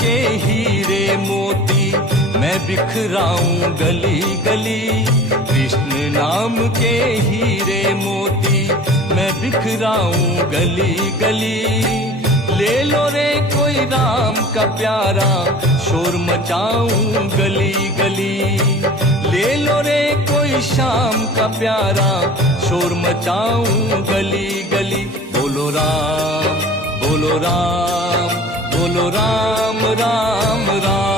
के हीरे मोती मैं बिखराऊं गली गली। कृष्ण नाम के हीरे मोती मैं बिखराऊं गली गली। ले लो रे कोई राम का प्यारा शोर मचाऊं गली गली। ले लो रे कोई श्याम का प्यारा शोर मचाऊं गली गली। बोलो राम बोलो राम बोलो राम राम राम।